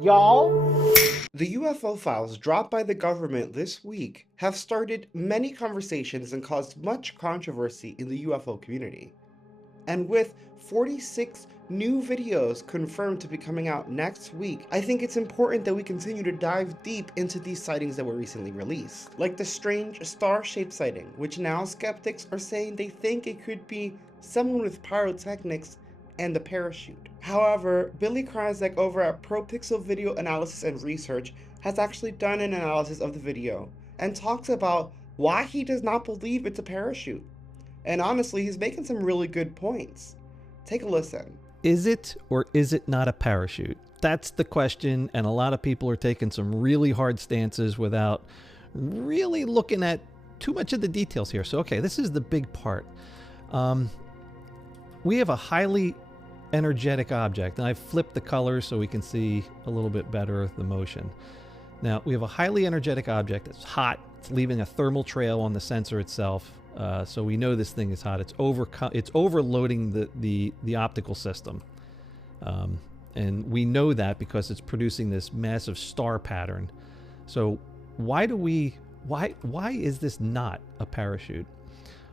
Y'all? The UFO files dropped by the government this week have started many conversations and caused much controversy in the UFO community. And with 46 new videos confirmed to be coming out next week, I think it's important that we continue to dive deep into these sightings that were recently released. Like the strange star-shaped sighting, which now skeptics are saying they think it could be someone with pyrotechnics and a parachute. However, Billy Krasek over at ProPixel Video Analysis and Research has actually done an analysis of the video and talks about why he does not believe it's a parachute. And honestly, he's making some really good points. Take a listen. Is it or is it not a parachute? That's the question, and a lot of people are taking some really hard stances without really looking at too much of the details here. So, okay, this is the big part. We have a highly energetic object, and I've flipped the colors so we can see a little bit better the motion. Now, we have a highly energetic object that's hot. It's leaving a thermal trail on the sensor itself. So we know this thing is hot. It's overloading the optical system. And we know that because it's producing this massive star pattern. So why is this not a parachute?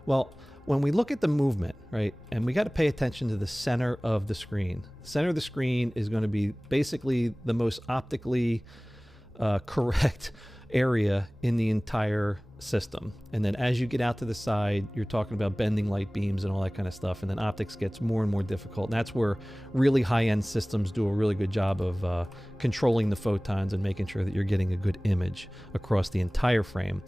Well, when we look at the movement, right, and we got to pay attention to the center of the screen. The center of the screen is going to be basically the most optically correct area in the entire system. And then as you get out to the side, you're talking about bending light beams and all that kind of stuff. And then optics gets more and more difficult. And that's where really high-end systems do a really good job of controlling the photons and making sure that you're getting a good image across the entire frame.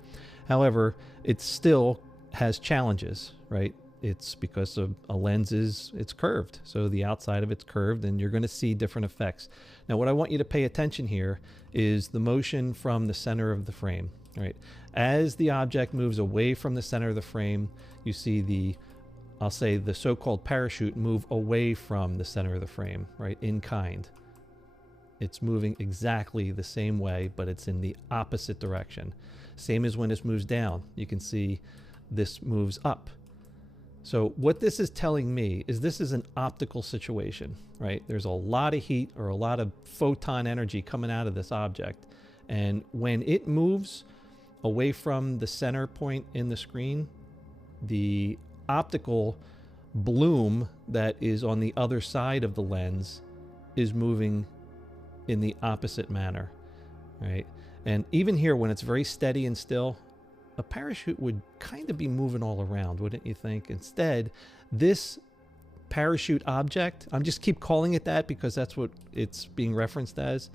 However, it still has challenges, right? It's because of a lens it's curved. So the outside of it's curved and you're going to see different effects. Now, what I want you to pay attention here is the motion from the center of the frame, right? As the object moves away from the center of the frame, you see I'll say the so-called parachute move away from the center of the frame, right? In kind. It's moving exactly the same way, but it's in the opposite direction. Same as when this moves down. You can see this moves up. So what this is telling me is this is an optical situation, right? There's a lot of heat or a lot of photon energy coming out of this object. And when it moves away from the center point in the screen, the optical bloom that is on the other side of the lens is moving in the opposite manner, right? And even here, when it's very steady and still, a parachute would kind of be moving all around, wouldn't you think? Instead, this parachute object, I'm just keep calling it that because that's what it's being referenced as.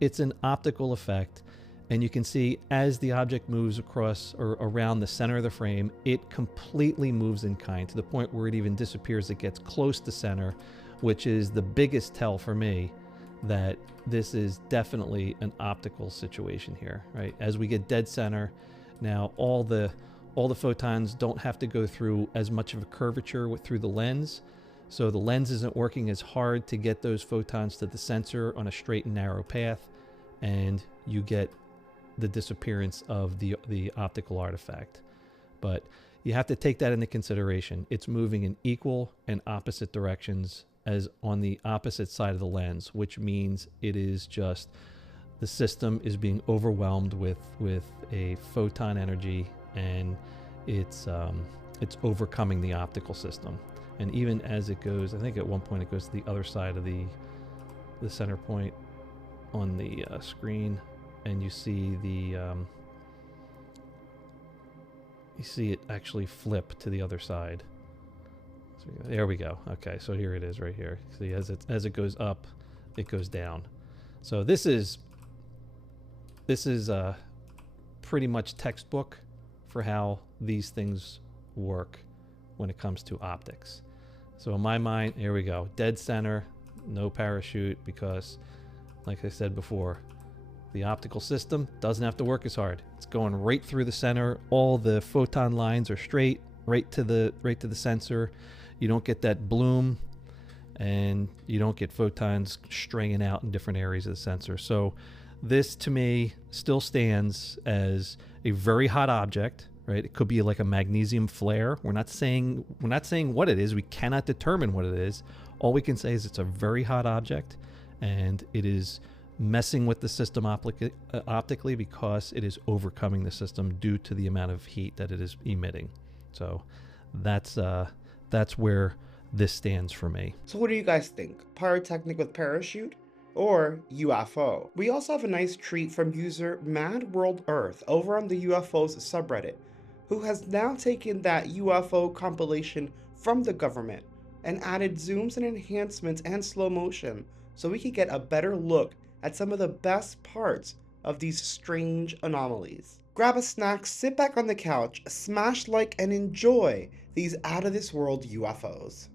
It's an optical effect. And you can see as the object moves across or around the center of the frame, it completely moves in kind to the point where it even disappears. It gets close to center, which is the biggest tell for me that this is definitely an optical situation here, right? As we get dead center, now all the photons don't have to go through as much of a curvature through the lens. So the lens isn't working as hard to get those photons to the sensor on a straight and narrow path, and you get the disappearance of the optical artifact. But you have to take that into consideration. It's moving in equal and opposite directions as on the opposite side of the lens, which means it is just the system is being overwhelmed with a photon energy, and it's overcoming the optical system. And even as it goes, I think at one point it goes to the other side of the center point on the screen, and you see it actually flip to the other side. So there we go. Okay, so here it is right here. See, as it goes up, it goes down. So this is pretty much textbook for how these things work when it comes to optics. So in my mind, here we go. Dead center, no parachute, because like I said before, the optical system doesn't have to work as hard. It's going right through the center. All the photon lines are straight, right to the sensor. You don't get that bloom, and you don't get photons straying out in different areas of the sensor. So this to me still stands as a very hot object, right? It could be like a magnesium flare. We're not saying what it is. We cannot determine what it is. All we can say is it's a very hot object, and it is messing with the system optically because it is overcoming the system due to the amount of heat that it is emitting. So that's where this stands for me. So what do you guys think? Pyrotechnic with parachute or UFO? We also have a nice treat from user Mad World Earth over on the UFOs subreddit, who has now taken that UFO compilation from the government and added zooms and enhancements and slow motion so we can get a better look at some of the best parts of these strange anomalies. Grab a snack, sit back on the couch, smash like, and enjoy these out of this world UFOs.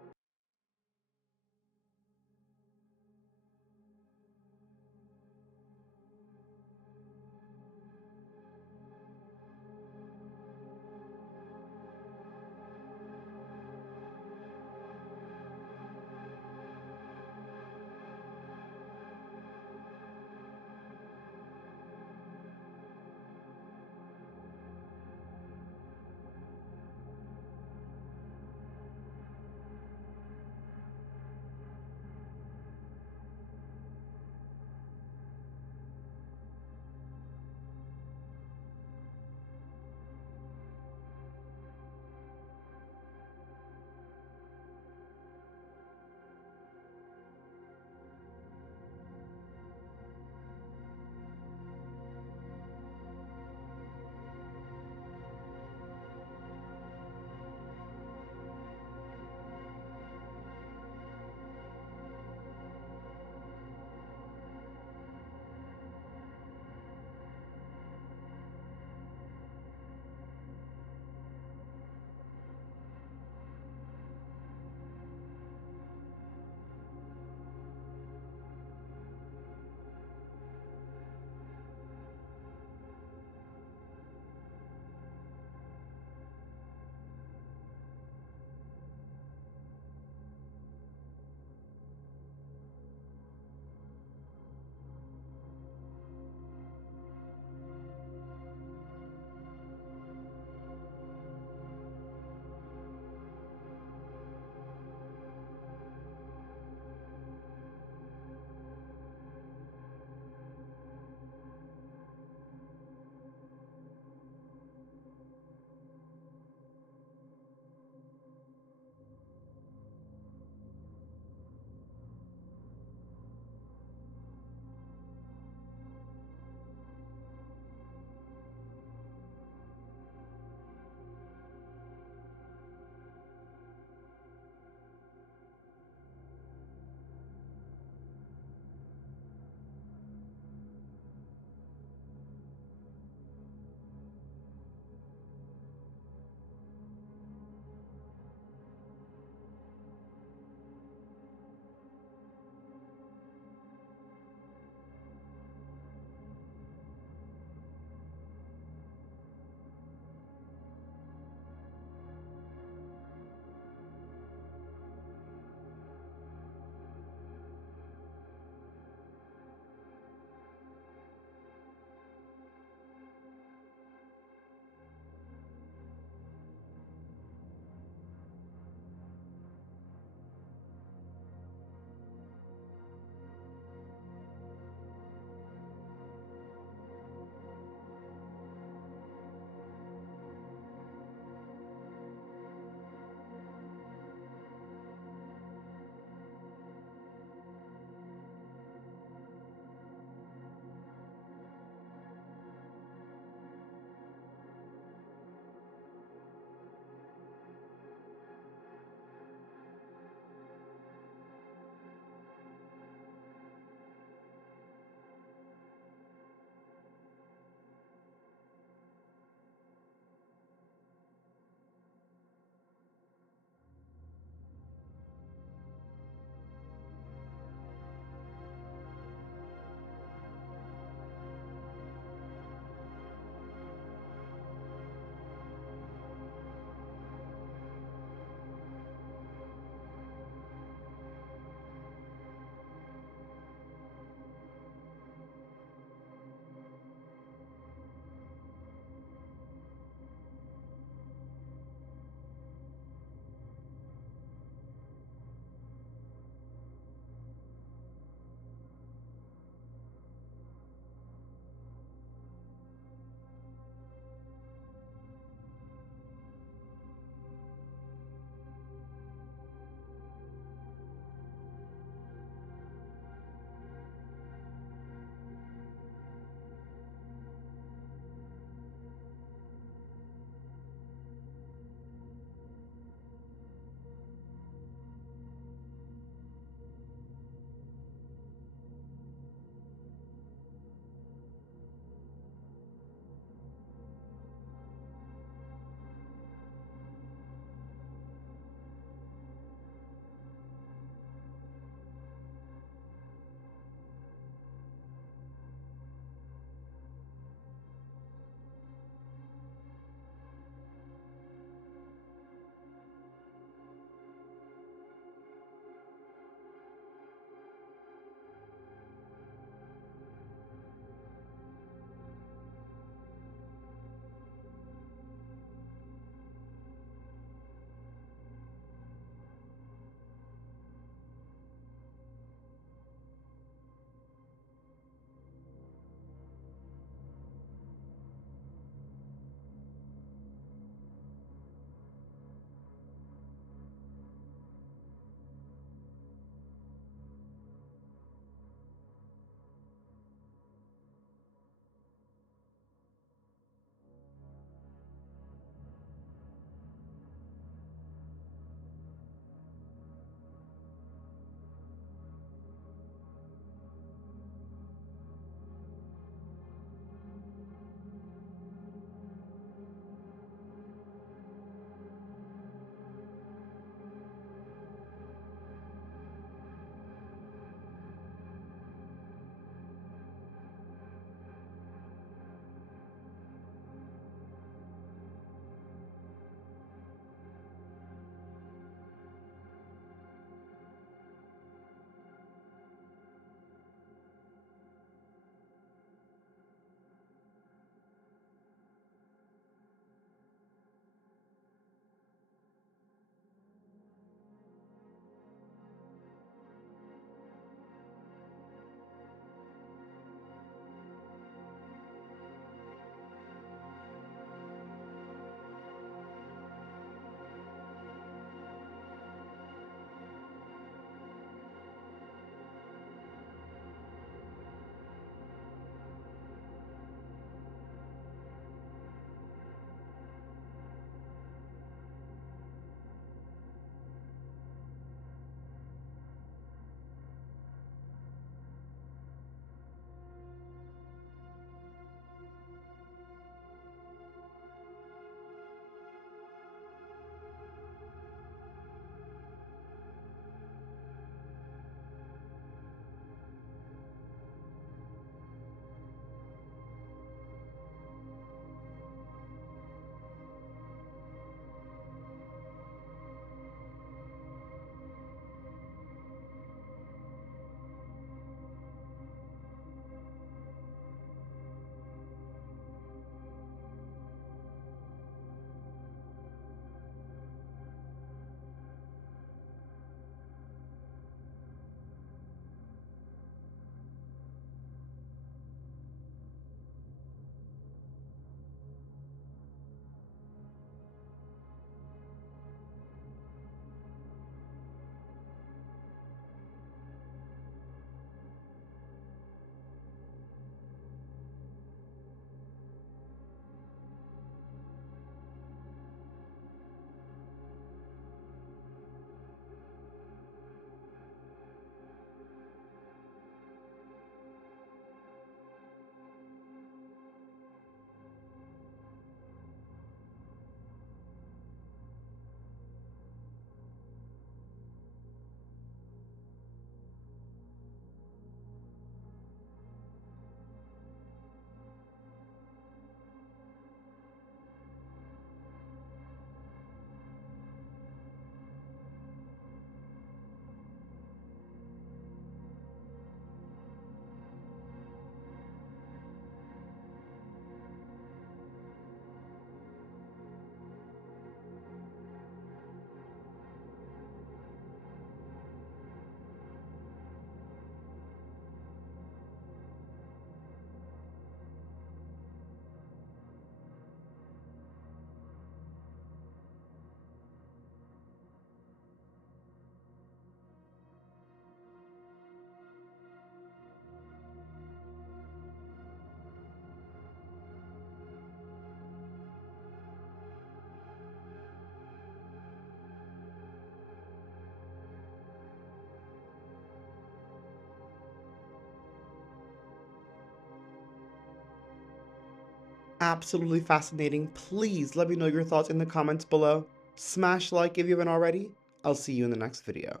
absolutely fascinating. Please let me know your thoughts in the comments below. Smash like if you haven't already. I'll see you in the next video.